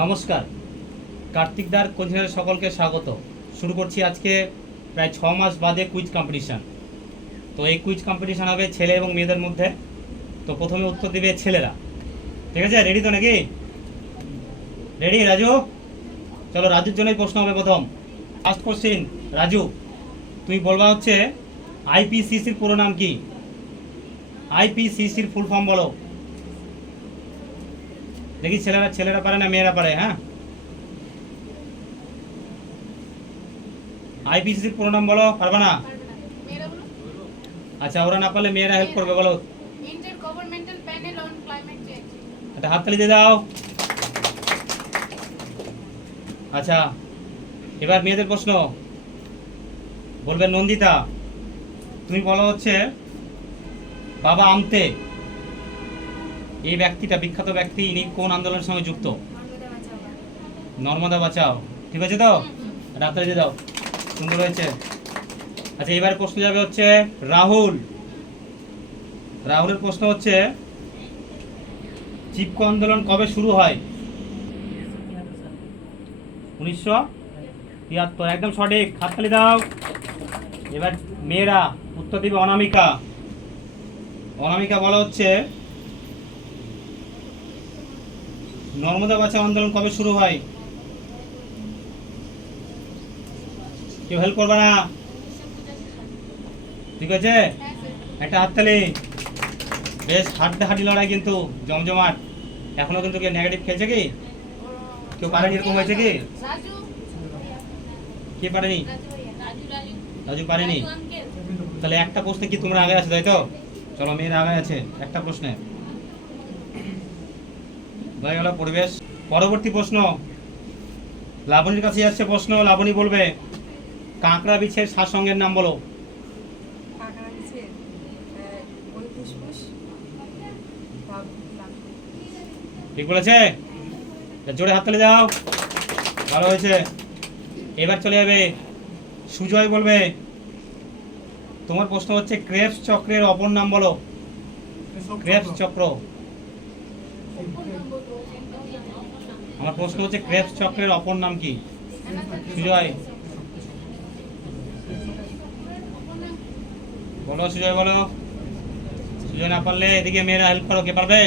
নমস্কার, কার্তিকদার কোচিংয়ের সকলকে স্বাগত। শুরু করছি আজকে প্রায় 6 মাস বাদে কুইজ কম্পিটিশান। তো এই কুইজ কম্পিটিশান হবে ছেলে এবং মেয়েদের মধ্যে। তো প্রথমে উত্তর দিবে ছেলেরা, ঠিক আছে? রেডি তো নাকি? রেডি রাজু? চলো, রাজুর জন্যই প্রশ্ন হবে প্রথম। ফার্স্ট কোশ্চিন, রাজু তুমি বলবা হচ্ছে আইপিসিসির পুরো নাম কি? আইপিসিসির ফুল ফর্ম বলো দেখি। ছেলেরা পারে না মেয়েরা পারে? হ্যাঁ, আইপিসিসির পুরো নাম বলো। পারবে না? আচ্ছা, ওরা না পারলে মেয়েরা হেল্প করবে, বলো। ইন্টারগভর্নমেন্টাল প্যানেল অন ক্লাইমেট চেঞ্জ। একটা হাততালি দিয়ে দাও। আচ্ছা, এবার মেয়েদের প্রশ্ন বলবে নন্দিতা, তুমি বলো হচ্ছে বাবা আমতে, এই ব্যক্তিটা বিখ্যাত ব্যক্তি, ইনি কোন আন্দোলনের সঙ্গে যুক্ত? নর্মদা বাঁচাও। ঠিক আছে তো? হাততালি দিয়ে দাও, সুন্দর হয়েছে। আচ্ছা, এবার প্রশ্ন যাবে হচ্ছে রাহুলের প্রশ্ন হচ্ছে চিপকো আন্দোলন কবে শুরু হয়? 1973। একদম সঠিক, হাততালি দাও। এবার মেয়েরা উত্তর দিবে অনামিকা। অনামিকা বলা হচ্ছে নর্মদা বাঁচাও আন্দোলন কবে শুরু হয়? কেউ হেল্প করবে না? ঠিক আছে, একটা হাততালি। বেশ হাড্ডাহাড্ডি লড়াই কিন্তু, জমজমাট। এখনো কিন্তু কেউ নেগেটিভ খেয়েছে কি? কেউ পারেনি? এরকম হয়েছে কি? কে পারেনি? রাজু পারেনি? তাহলে একটা প্রশ্নে কি তোমরা আগে আছো, তাই তো? চলো, মেয়েরা আগে আছে একটা প্রশ্নে। হয়ে গেল পরিবেশ। পরবর্তী প্রশ্ন লাবণীর কাছে যাচ্ছে প্রশ্ন। লাবণী বলবে কাঁকড়া বিছের সারসংজ্ঞের নাম বলো। ঠিক বলেছে? জোরে হাততালি দাও, ভালো হয়েছে। এবার চলে যাবে সুজয়, বলবে তোমার প্রশ্ন হচ্ছে ক্রেবস চক্রের অপর নাম বলো। ক্রেবস চক্র, আমার প্রশ্ন হচ্ছে ক্রেবস চক্রের অপর নাম কি? সুজয় বলো, সুজয় বলো। সুজয় না পারলে এদিকে মেয়েরা হেল্প করো। কে পারবে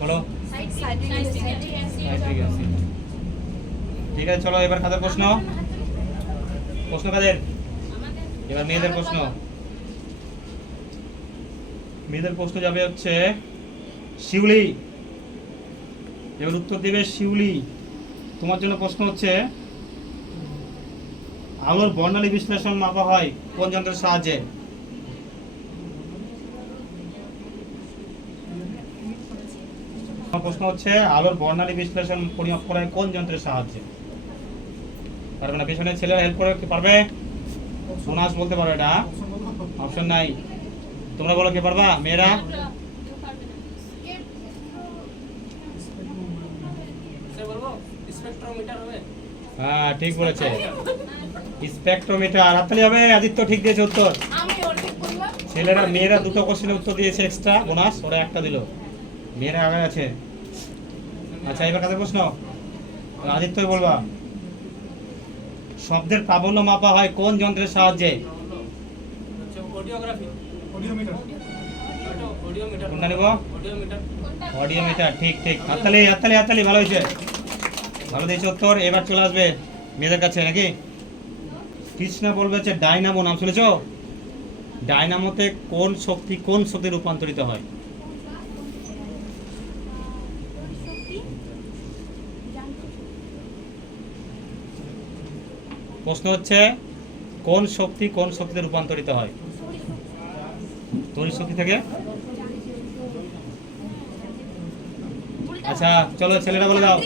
বলো? ঠিক আছে, চলো এবার কাদের প্রশ্ন? প্রশ্ন কাদের? এবার মেয়েদের প্রশ্ন। মেয়েদের প্রশ্ন যাবে হচ্ছে শিউলি। এবার উত্তর দিবে শিউলি। তোমার জন্য প্রশ্ন হচ্ছে আলোর বর্ণালী বিশ্লেষণ মাপা হয় কোন যন্ত্রের সাহায্যে? প্রশ্ন হচ্ছে আলোর বর্ণালী বিশ্লেষণ পরিমাপ করা হয় কোন যন্ত্রের সাহায্যে? পারবে না? পেছনে ছেলেরা হেল্প করে, পারবে? সোনাস বলতে পারো, এটা অপশন নাই। তোমরা বলো, কে পারবা? মেয়েরা? হ্যাঁ, ঠিক বলেছে, স্পেকট্রোমিটার। হাততালি হবে। আদিত্য ঠিক দিয়েছে উত্তর। মেয়েরা দুটো কোশ্চেনের উত্তর দিয়েছে এক্সট্রা বোনাস, ওরা একটা দিল। মেয়েরা আগে আছে। আচ্ছা, এবার কাদের প্রশ্ন? আদিত্যই বলবা শব্দের প্রাবল্য মাপা হয় কোন যন্ত্রের সাহায্যে? কোনটা নেব? অডিওমিটার। ঠিক ঠিক, হাততালি হাততালি হাততালি, ভালো হয়েছে, ভালো দিয়েছে উত্তর। এবার চলে আসবে মেয়েদের কাছে নাকি। কৃষ্ণা বলবে হচ্ছে ডায়নামো, নাম শুনেছো? ডায়নামোতে কোন শক্তি রূপান্তরিত হয়? প্রশ্ন হচ্ছে কোন শক্তিতে রূপান্তরিত হয়? তড়িৎ শক্তি থেকে। আচ্ছা, চলো ছেলেরা বলে দাও।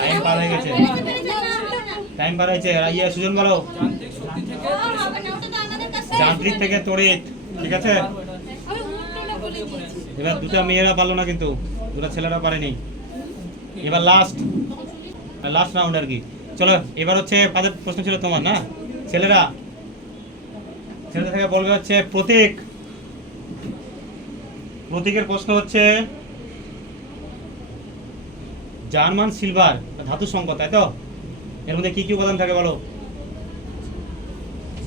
টাইম পার হয়ে গেছে, টাইম পার হয়েছে। সুজন বলো। যান্ত্রিক থেকে তড়িৎ। ঠিক আছে, এবার দুটা মেয়েরা পারলো না, কিন্তু দুটা ছেলেরা পারেনি। এবার লাস্ট রাউন্ড আর কি। চলো, এবার হচ্ছে কাদের প্রশ্ন ছিল তোমার? না, ছেলেদের থেকে বলবে হচ্ছে প্রতীকের প্রশ্ন হচ্ছে জার্মান সিলভার ধাতু সংকর, তাই তো? এর মধ্যে কি কি উপাদান থাকে বলো?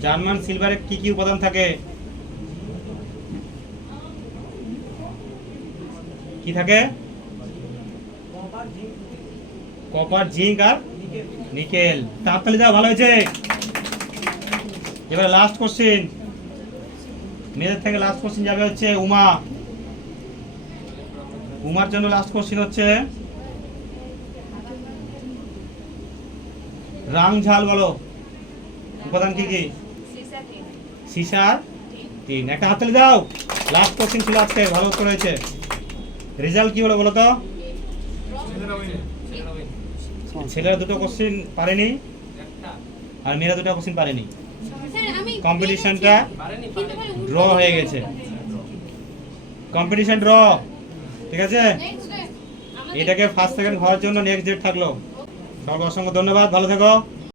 জার্মান সিলভারে কি কি উপাদান থাকে? কি থাকে? কপার, জিঙ্ক আর নিকেল। তাড়াতাড়ি দাও, ভালো হয়েছে। এবার লাস্ট কোশ্চেন, মেয়েদের থেকে লাস্ট কোশ্চেন যাবে হচ্ছে উমা। উমার জন্য লাস্ট কোশ্চেন হচ্ছে রাংঝাল, বলো উপাদান কি কি? সিসার 3। একটা হাততালি দাও। লাস্ট কোশ্চেন ছিল আজকে, ভালো উত্তর হয়েছে। রেজাল্ট কি হলো বলো তো? ছেলেরা দুটো কোশ্চেন পারেনি আর মেয়েরা দুটো কোশ্চেন পারেনি। কম্পিটিশনটা ড্র হয়ে গেছে, কম্পিটিশন ড্র। ঠিক আছে, নেক্সট ডে এটাকে ফার্স্ট সেকেন্ড হওয়ার জন্য নেক্সট ডেট থাকলো। সবাইকে অসংখ্য ধন্যবাদ, ভালো থেকো।